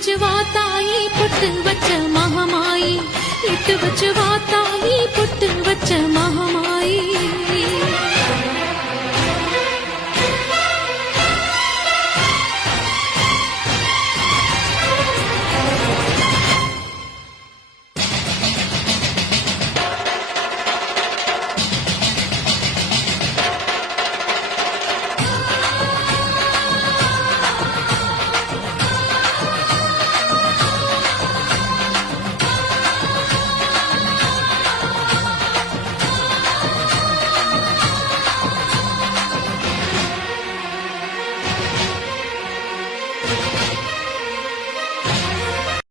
வச்சு வா தாயி பொட்டு வச்ச மகமாயி இட்டு வச்சு வா தாயி பொட்டு வச்ச மகா